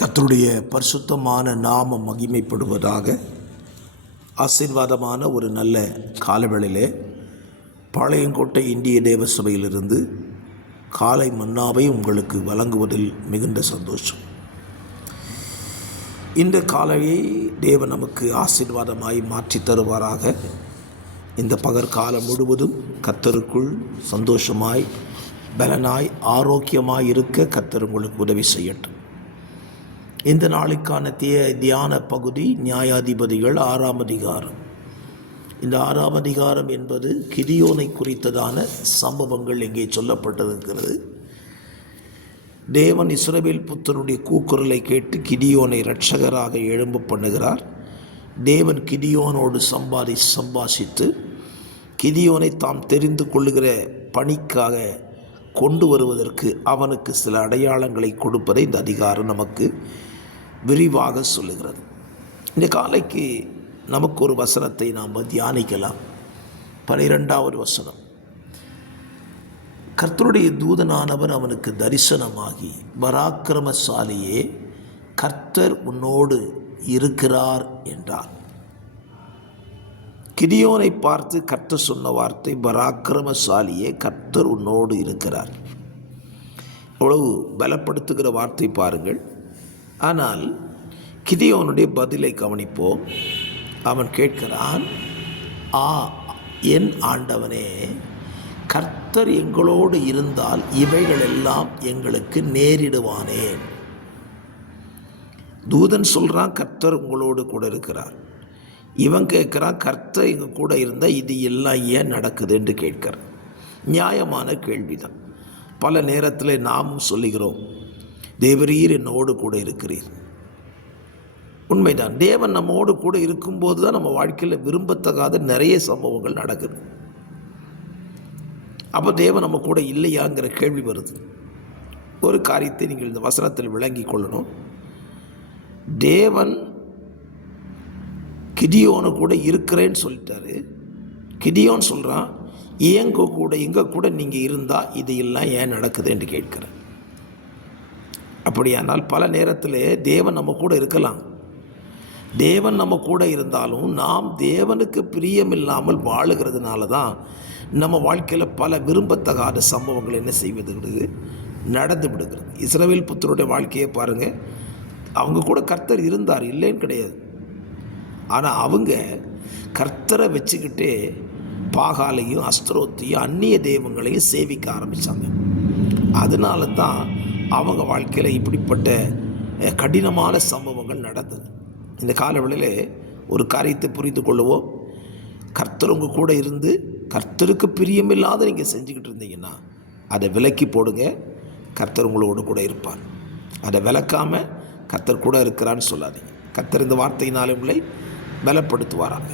கர்த்தருடைய பரிசுத்தமான நாமம் மகிமைப்படுவதாக. ஆசீர்வாதமான ஒரு நல்ல காலவேளையிலே பாளையங்கோட்டை இந்திய தேவ சபையிலிருந்து காலை மன்னாவை உங்களுக்கு வழங்குவதில் மிகுந்த சந்தோஷம். இந்த காலையை தேவன் நமக்கு ஆசீர்வாதமாய் மாற்றி தருவாராக. இந்த பகற்காலம் முழுவதும் கர்த்தருக்குள் சந்தோஷமாய் பலனாய் ஆரோக்கியமாய் இருக்க கர்த்தர் உங்களுக்கு உதவி செய்யட்டும். இந்த நாளுக்கான தியான பகுதி நியாயாதிபதிகள் 6ஆம் அதிகாரம். இந்த 6ஆம் அதிகாரம் என்பது கிதியோனை குறித்ததான சம்பவங்கள் இங்கே சொல்லப்பட்டிருக்கிறது. தேவன் இஸ்ரவேல் புத்தருடைய கூக்குரலை கேட்டு கிதியோனை இரட்சகராக எழும்ப பண்ணுகிறார். தேவன் கிதியோனோடு சம்பாஷித்து கிதியோனை தாம் தெரிந்து கொள்ளுகிற பணிக்காக கொண்டு வருவதற்கு அவனுக்கு சில அடையாளங்களை கொடுப்பதை இந்த அதிகாரம் நமக்கு விரிவாக சொல்லுகிறது. இந்த காலைக்கு நமக்கு ஒரு வசனத்தை நாம் தியானிக்கலாம். 12வது வசனம். கர்த்தருடைய தூதனானவர் அவனுக்கு தரிசனமாகி, பராக்கிரமசாலியே, கர்த்தர் உன்னோடு இருக்கிறார் என்றார். கிதியோனை பார்த்து கர்த்தர் சொன்ன வார்த்தை, பராக்கிரமசாலியே, கர்த்தர் உன்னோடு இருக்கிறார். அவ்வளவு பலப்படுத்துகிற வார்த்தை பாருங்கள். ஆனால் கிதியோனுடைய பதிலை கவனிப்போம். அவன் கேட்கிறான், என் ஆண்டவனே, கர்த்தர் எங்களோடு இருந்தால் இவைகளெல்லாம் எங்களுக்கு நேரிடுவானேன். தூதன் சொல்கிறான், கர்த்தர் உங்களோடு கூட இருக்கிறார். இவன் கேட்குறான், கர்த்தர் எங்கள் கூட இருந்தால் இது எல்லாம் ஏன் நடக்குது என்று கேட்கிறான். நியாயமான கேள்விதான். பல நேரத்தில் நாமும் சொல்லுகிறோம், தேவரீர் என்னோடு கூட இருக்கிறீர். உண்மைதான். தேவன் நம்மோடு கூட இருக்கும்போது தான் நம்ம வாழ்க்கையில் விரும்பத்தகாத நிறைய சம்பவங்கள் நடக்குது. அப்போ தேவன் நம்ம கூட இல்லையாங்கிற கேள்வி வருது. ஒரு காரியத்தை நீங்கள் இந்த வசனத்தில் விளங்கி கொள்ளணும். தேவன் கிதியோனு கூட இருக்கிறேன்னு சொல்லிட்டாரு. கிதியோன் சொல்கிறான், எங்கள் கூட நீங்கள் இருந்தால் இது எல்லாம் ஏன் நடக்குது என்று கேட்குறேன். அப்படியானால் பல நேரத்தில் தேவன் நம்ம கூட இருக்கலாம். தேவன் நம்ம கூட இருந்தாலும் நாம் தேவனுக்கு பிரியமில்லாமல் வாழுகிறதுனால தான் நம்ம வாழ்க்கையில் பல விரும்பத்தகாத சம்பவங்கள் என்ன செய்வது நடந்து விடுகிறது. இஸ்ரவேல் புத்தருடைய வாழ்க்கையை பாருங்கள். அவங்க கூட கர்த்தர் இருந்தார், இல்லைன்னு கிடையாது. ஆனால் அவங்க கர்த்தரை வச்சுக்கிட்டே பாகாலையும் அஸ்தரோத்தையும் அந்நிய தெய்வங்களையும் சேவிக்க ஆரம்பித்தாங்க. அதனால தான் அவங்க வாழ்க்கையில் இப்படிப்பட்ட கடினமான சம்பவங்கள் நடந்தது. இந்த காலவெளியில் ஒரு காரியத்தை புரிந்து கொள்ளுவோம். கர்த்தர் உங்கள் கூட இருந்து கர்த்தருக்கு பிரியமில்லாத நீங்கள் செஞ்சுக்கிட்டு இருந்தீங்கன்னா அதை விலக்கி போடுங்க. கர்த்தர் உங்களோடு கூட இருப்பார். அதை விளக்காமல் கர்த்தர் கூட இருக்கிறான்னு சொல்லாதீங்க. கர்த்தர் இந்த வார்த்தையினாலே உங்களை பலப்படுத்துவாராங்க.